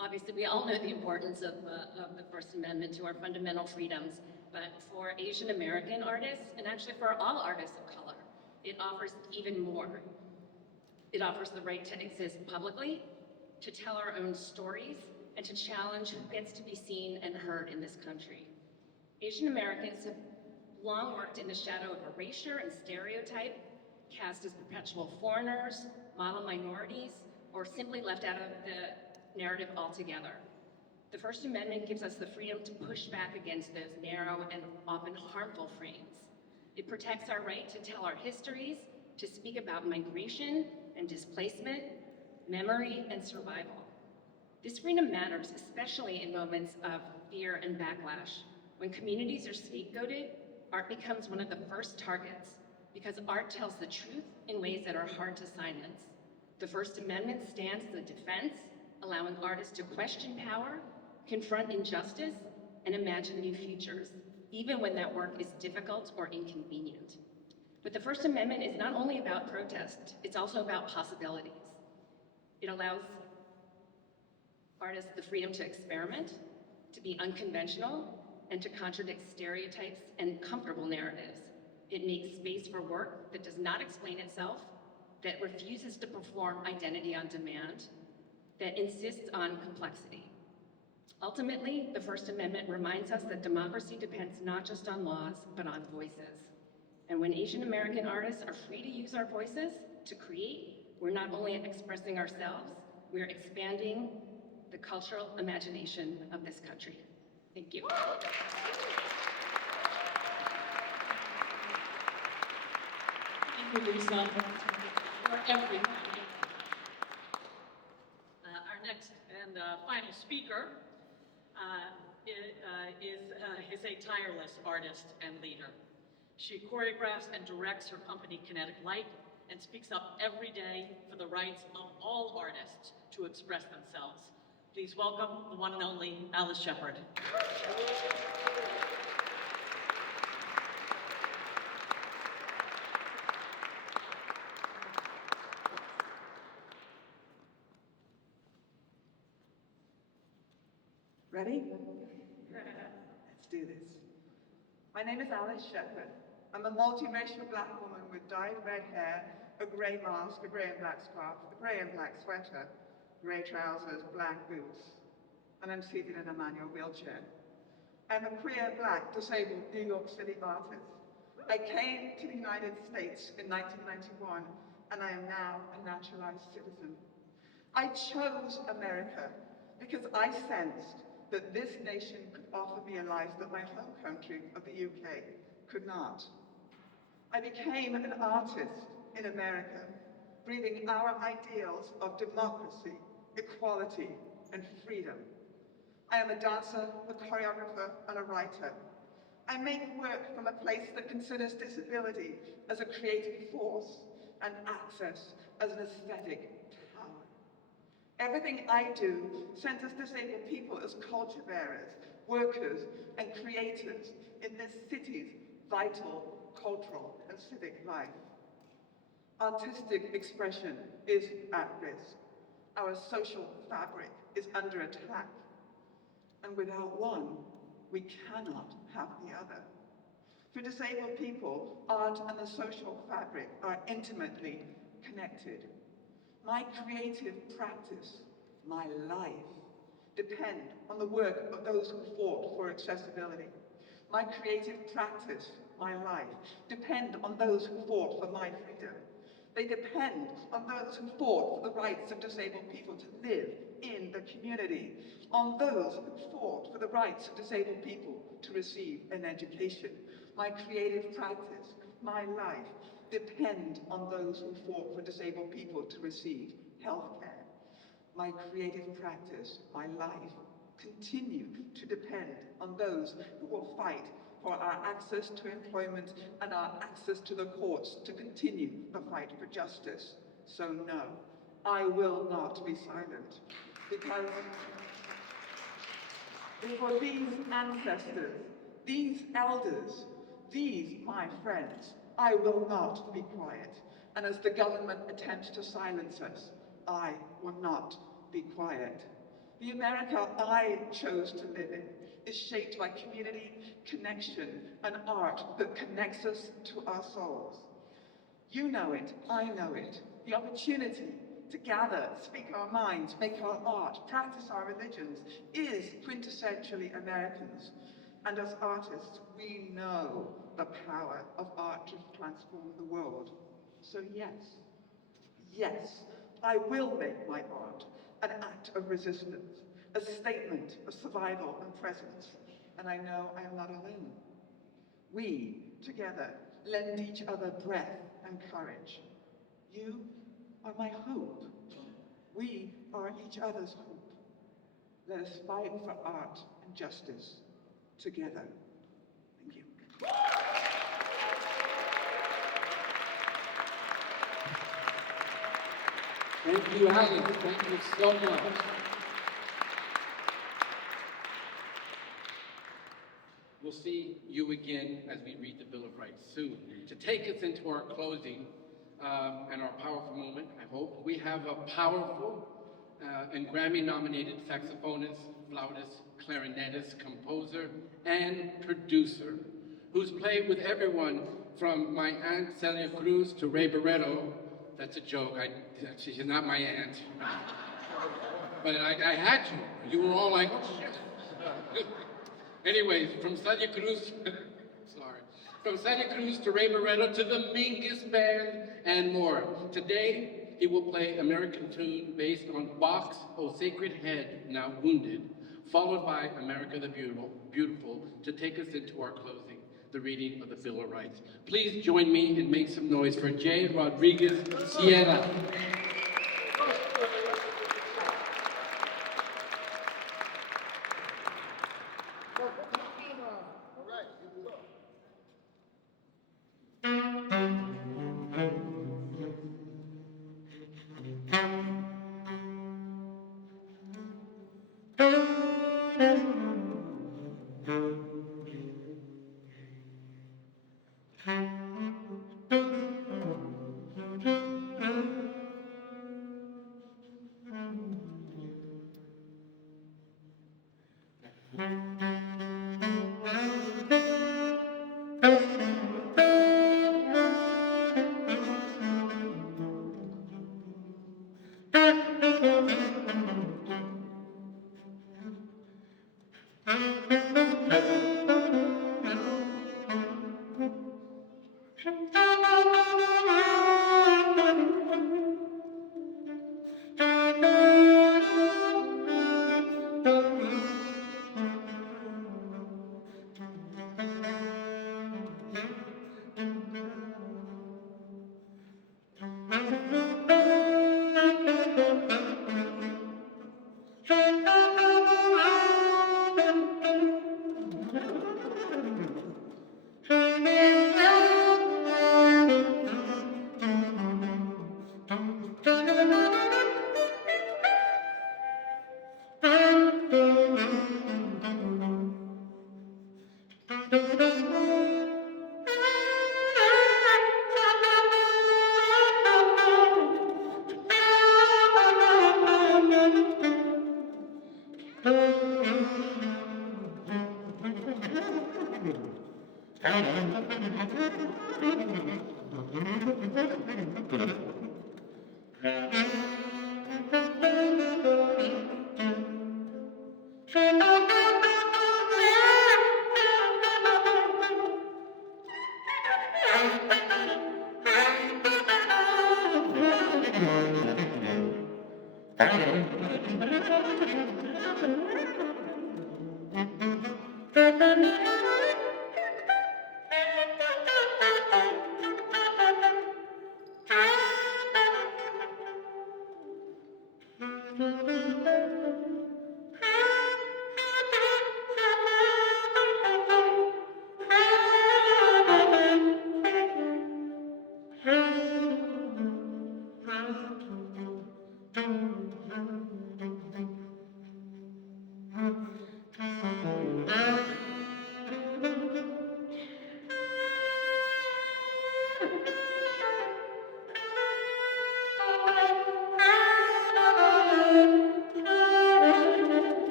Obviously we all know the importance of the First Amendment to our fundamental freedoms, but for Asian American artists, and actually for all artists of color, it offers even more. It offers the right to exist publicly, to tell our own stories, and to challenge who gets to be seen and heard in this country. Asian Americans have long worked in the shadow of erasure and stereotype, cast as perpetual foreigners, model minorities, or simply left out of the narrative altogether. The First Amendment gives us the freedom to push back against those narrow and often harmful frames. It protects our right to tell our histories, to speak about migration and displacement, memory and survival. This freedom matters, especially in moments of fear and backlash. When communities are scapegoated, art becomes one of the first targets, because art tells the truth in ways that are hard to silence. The First Amendment stands as a defense, allowing artists to question power, confront injustice, and imagine new futures, even when that work is difficult or inconvenient. But the First Amendment is not only about protest, it's also about possibilities. It allows artists the freedom to experiment, to be unconventional, and to contradict stereotypes and comfortable narratives. It makes space for work that does not explain itself, that refuses to perform identity on demand, that insists on complexity. Ultimately, the First Amendment reminds us that democracy depends not just on laws, but on voices. And when Asian American artists are free to use our voices to create, we're not only expressing ourselves, we're expanding the cultural imagination of this country. Thank you. Thank you, Lisa, for everything. Our next and final speaker is a tireless artist and leader. She choreographs and directs her company Kinetic Light and speaks up every day for the rights of all artists to express themselves. Please welcome the one and only Alice Sheppard. Ready? Let's do this. My name is Alice Sheppard. I'm a multiracial black woman with dyed red hair, a grey mask, a grey and black scarf, a grey and black sweater, grey trousers, black boots, and I'm seated in a manual wheelchair. I'm a queer, black, disabled New York City artist. I came to the United States in 1991, and I am now a naturalized citizen. I chose America because I sensed that this nation could offer me a life that my home country of the UK could not. I became an artist in America, breathing our ideals of democracy, equality, and freedom. I am a dancer, a choreographer, and a writer. I make work from a place that considers disability as a creative force and access as an aesthetic power. Everything I do centers disabled people as culture bearers, workers, and creators in this city's vital cultural and civic life. Artistic expression is at risk. Our social fabric is under attack. And without one, we cannot have the other. For disabled people, art and the social fabric are intimately connected. My creative practice, my life, depend on the work of those who fought for accessibility. My creative practice, my life, depend on those who fought for my freedom. They depend on those who fought for the rights of disabled people to live in the community, on those who fought for the rights of disabled people to receive an education. My creative practice, my life, depend on those who fought for disabled people to receive health care. My creative practice, my life, continue to depend on those who will fight for our access to employment and our access to the courts to continue the fight for justice. So no, I will not be silent, because for these ancestors, these elders, these my friends, I will not be quiet. And as the government attempts to silence us, I will not be quiet. The America I chose to live in is shaped by community, connection, and art that connects us to our souls. You know it, I know it. The opportunity to gather, speak our minds, make our art, practice our religions is quintessentially Americans. And as artists, we know the power of art to transform the world. So yes, yes, I will make my art an act of resistance, a statement of survival and presence. And I know I am not alone. We, together, lend each other breath and courage. You are my hope. We are each other's hope. Let us fight for art and justice together. Thank you. Thank you, Alice. Thank you so much. We'll see you again as we read the Bill of Rights soon. To take us into our closing and our powerful moment, I hope, we have a powerful and Grammy-nominated saxophonist, flautist, clarinetist, composer, and producer, who's played with everyone from my Aunt Celia Cruz to Ray Barretto. That's a joke, she's not my aunt. But I had to. You were all like, oh shit. Anyways, from Celia Cruz, sorry. From Celia Cruz to Ray Barretto to the Mingus Band and more. Today, he will play American tune based on Bach's O Sacred Head, Now Wounded, followed by America the Beautiful to take us into our closing, the reading of the Bill of Rights. Please join me and make some noise for Jay Rodriguez Sierra.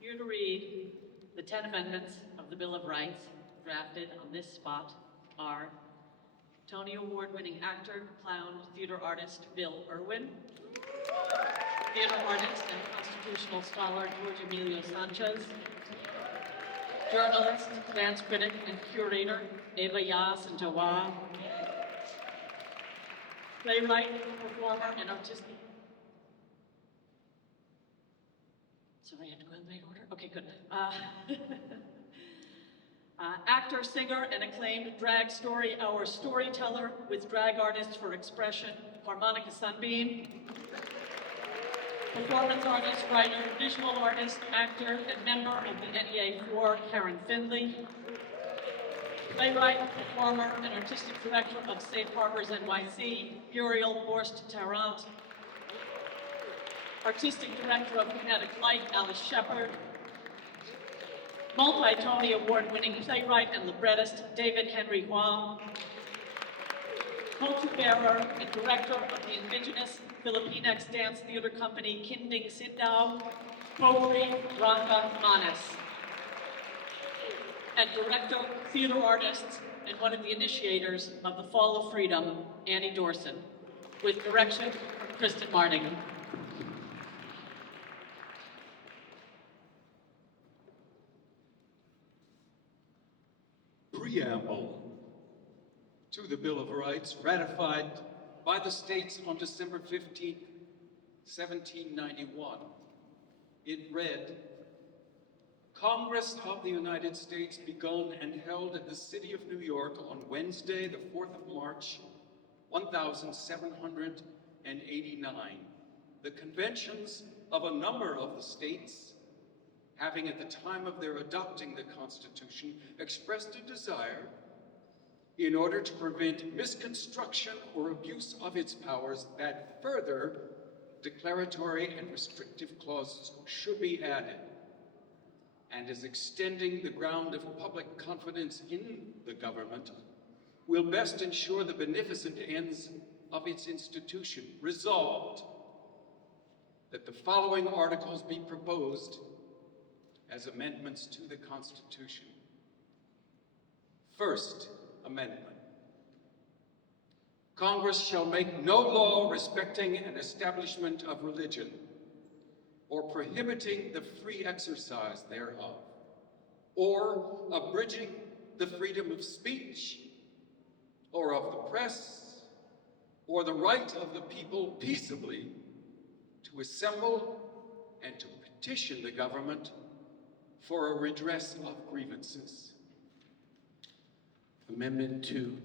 Here to read the 10 amendments of the Bill of Rights drafted on this spot are Tony Award-winning actor, clown, theater artist Bill Irwin, theater artist and constitutional scholar George Emilio Sanchez, journalist, dance critic, and curator Eva Yas and Jawa, playwright, performer, and artistic. Sorry, I have to go in the right order? Okay, good. Actor, singer, and acclaimed drag story hour storyteller with drag artists for expression, Harmonica Sunbeam. Performance artist, writer, visual artist, actor, and member of the NEA4, Karen Finley. Playwright, performer, and artistic director of Safe Harbors NYC, Muriel Borst-Tarrant. Artistic director of Kinetic Light, Alice Sheppard. Multi-Tony Award-winning playwright and librettist, David Henry Hwang. Co-chair bearer and director of the Indigenous Filipinx Dance Theater Company, Kinding Sindao, Poetry, Ranga Manas. And director, theater artists, and one of the initiators of the Fall of Freedom, Annie Dorsen, with direction from Kristen Marting. Preamble to the Bill of Rights ratified by the states on December 15, 1791. It read, Congress of the United States begun and held in the city of New York on Wednesday, the 4th of March, 1789. The conventions of a number of the states, having at the time of their adopting the Constitution expressed a desire, in order to prevent misconstruction or abuse of its powers, that further declaratory and restrictive clauses should be added, and as extending the ground of public confidence in the government will best ensure the beneficent ends of its institution. Resolved that the following articles be proposed as amendments to the Constitution. First Amendment. Congress shall make no law respecting an establishment of religion or prohibiting the free exercise thereof, or abridging the freedom of speech, or of the press, or the right of the people peaceably to assemble and to petition the government for a redress of grievances. Amendment 2.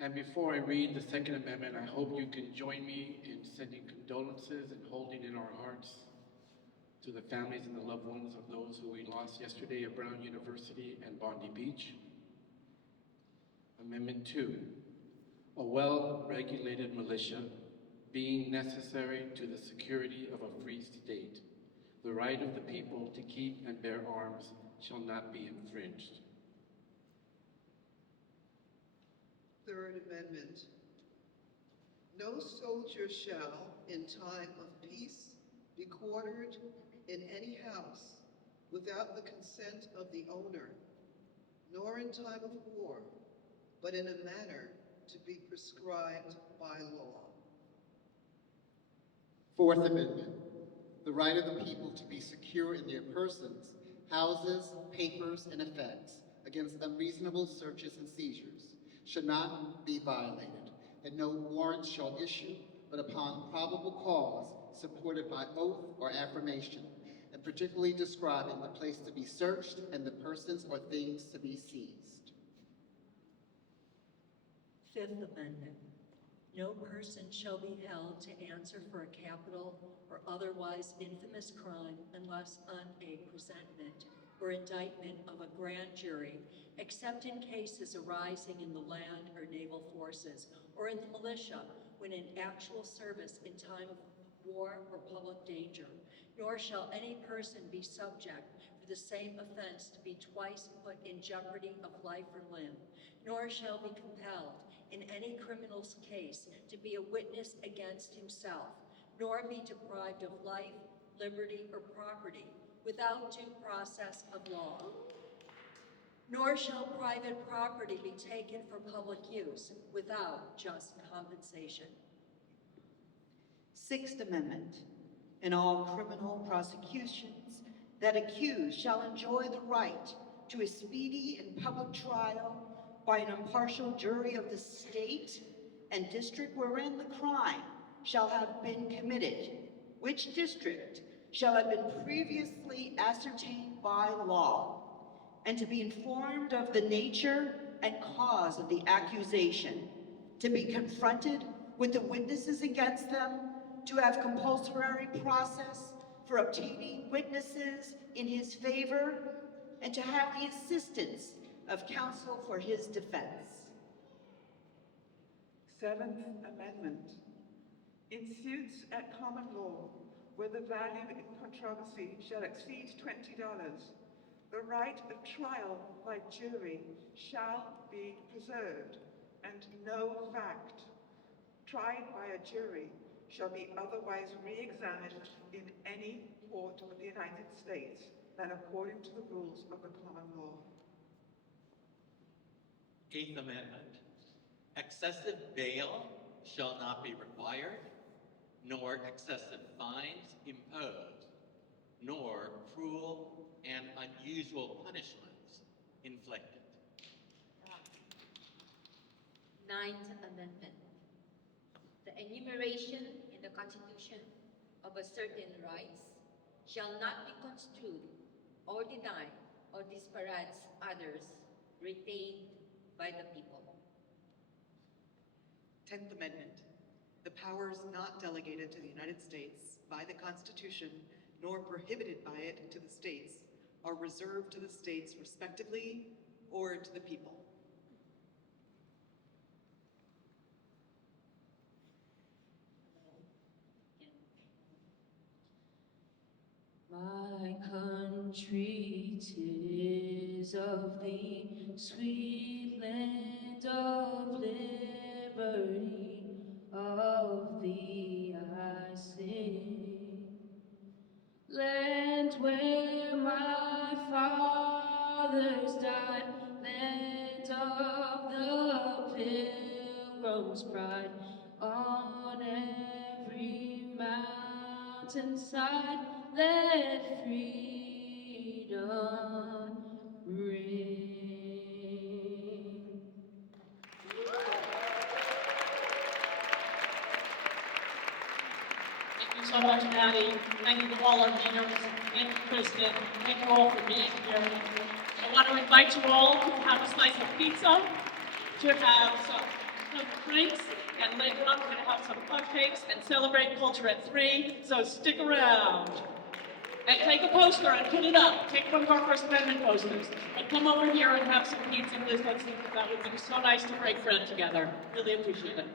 And before I read the Second Amendment, I hope you can join me in sending condolences and holding in our hearts to the families and the loved ones of those who we lost yesterday at Brown University and Bondi Beach. Amendment 2. A well-regulated militia being necessary to the security of a free state. The right of the people to keep and bear arms shall not be infringed. Third Amendment. No soldier shall, in time of peace, be quartered in any house without the consent of the owner, nor in time of war, but in a manner to be prescribed by law. Fourth Amendment. The right of the people to be secure in their persons, houses, papers, and effects against unreasonable searches and seizures should not be violated, and no warrant shall issue but upon probable cause supported by oath or affirmation, and particularly describing the place to be searched and the persons or things to be seized. Fifth Amendment. No person shall be held to answer for a capital or otherwise infamous crime unless on a presentment or indictment of a grand jury, except in cases arising in the land or naval forces or in the militia when in actual service in time of war or public danger. Nor shall any person be subject for the same offense to be twice put in jeopardy of life or limb, nor shall be compelled in any criminal's case to be a witness against himself, nor be deprived of life, liberty, or property without due process of law. Nor shall private property be taken for public use without just compensation. Sixth Amendment. In all criminal prosecutions, that accused shall enjoy the right to a speedy and public trial by an impartial jury of the state and district wherein the crime shall have been committed, which district shall have been previously ascertained by law, and to be informed of the nature and cause of the accusation, to be confronted with the witnesses against them, to have compulsory process for obtaining witnesses in his favor, and to have the assistance of counsel for his defense. Seventh Amendment. In suits at common law, where the value in controversy shall exceed $20, the right of trial by jury shall be preserved, and no fact tried by a jury shall be otherwise re-examined in any court of the United States than according to the rules of the common law. Eighth Amendment. Excessive bail shall not be required, nor excessive fines imposed, nor cruel and unusual punishments inflicted. Ninth Amendment. The enumeration in the Constitution of a certain rights shall not be construed or denied or disparage others retained by the people. 10th Amendment. The powers not delegated to the United States by the Constitution nor prohibited by it to the states are reserved to the states respectively or to the people. My country, 'tis of thee, sweet land of liberty, of thee I sing. Land where my fathers died, land of the pilgrim's pride, on every mountainside, let freedom ring. Thank you so much, Maddie. Thank you to all our leaders. Thank you, Kristen. Thank you all for being here. I want to invite you all to have a slice of pizza, to have some drinks, and later on we're going to have some cupcakes and celebrate culture at 3, so stick around. And take a poster and put it up. Take one of our First Amendment posters. And come over here and have some pizza with us. That would be so nice to break bread together. Really appreciate it.